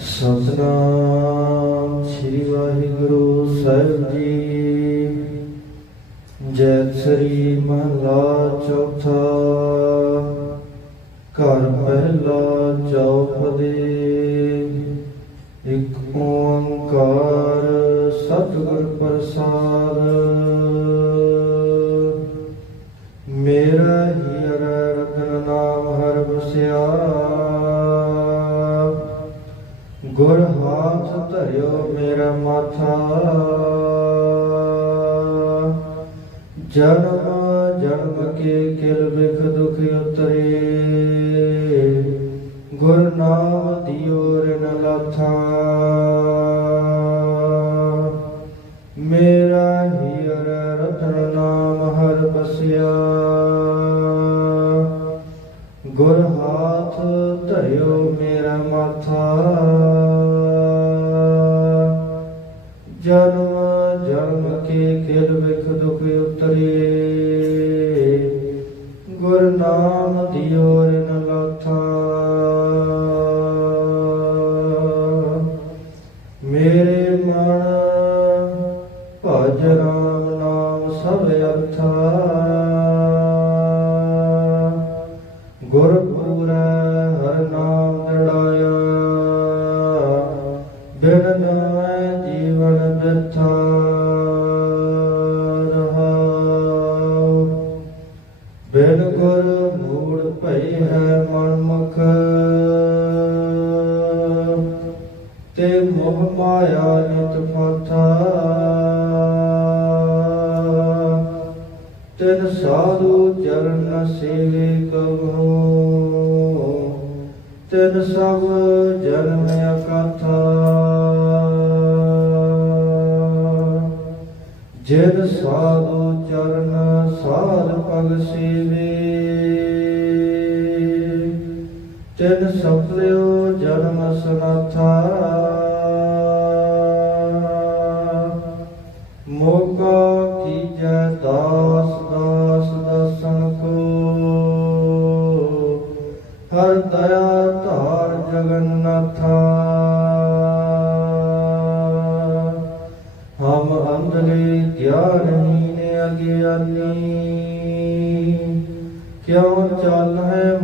ਸਤਨਾਮ ਸ੍ਰੀ ਵਾਹਿਗੁਰੂ ਸਾਹਿਬ ਜੀ। ਜੈ ਸ੍ਰੀ ਮਹਲਾ ਚੌਥਾ। ਘਰ ਪਹਿਲਾ ਚੌਪਦੇ। ਇੱਕ ਓੰਕਾਰ ਸਤਿਗੁਰ ਪ੍ਰਸਾਦ। ਮੇਰਾ ਹੀ ਹੀਰ ਰਤਨ ਨਾਮ ਹਰ ਬਸਿਆ ਗੁਰ ਹਾਥ ਧਰਿਓ ਮੇਰਾ ਮਾਥਾ। ਜਨਮ ਜਨਮ ਕੇ ਕਿਲ ਬਿਖ ਦੁਖ ਉਤਰੇ। ਗੁਰ ਨਾਮ ਦਿਓ ਰਿਨ ਲਾਥਾ। ਮੇਰਾ ਹੀਰ ਰਤਨ ਨਾਮ ਹਰ ਬਸਿਆ ਗੁਰ ਹਾਥ ਧਰਿਓ ਮੇਰਾ ਮਾਥਾ। ਉਤਰੇ ਗੁਰ ਨਾਮ ਦਿਓ ਰਿਨ ਲਾਥਾ। ਮੇਰੇ ਮਨ ਭਜ ਰਾਮ ਨਾਮ ਸਭ ਅਰਥਾ ਭਈ ਹੈ ਮਨ ਮੁਖ ਤੇ ਮੋਹ ਮਾਇਆ ਨਿਤ ਫਾਥਾ ਤਿਨ ਸਾਧੂ ਚਰਨ ਸੇਵੇ ਕਬਹੂ। ਤਿਨ ਸਭ ਜਨਮ ਅਕਥਾ। ਜਿਨ ਸਾਧੂ ਚਰਨ ਸਾਧ ਪਗ ਸੇਵੇ ਤਿਨ ਸਫਲਿਓ ਜਨਮ ਸਨਾਥਾ। ਮੋਕਾ ਕੀਜੈ ਦਾਸ ਦਾਸ ਦਸਨ ਕੋ। ਹਰ ਦਇਆ ਧਾਰ ਜਗਨਨਾਥਾ ਹਮ ਅੰਧਲੇ ਗਿਆਨਹੀਨ ਅਗਿਆਨੀ। ਕਿਉ ਚੱਲ ਹੈ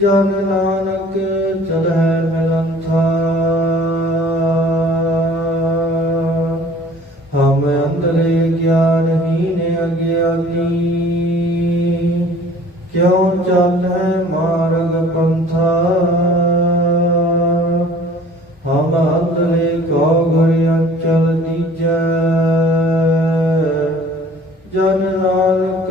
ਜਨ ਨਾਨਕ ਚਲੈ ਮਿਲੰਥਾ ਹਮ ਅੰਧਲੇ ਗਿਆਨਹੀਨ ਅਗਿਆਨੀ, ਕਿਉ ਚਾਲੈ ਮਾਰਗ ਪੰਥਾ। ਹਮ ਅੰਧਲੇ ਕੋ ਗੁਰ ਅੰਚਲ ਦੀਜੈ, ਜਨ ਨਾਨਕ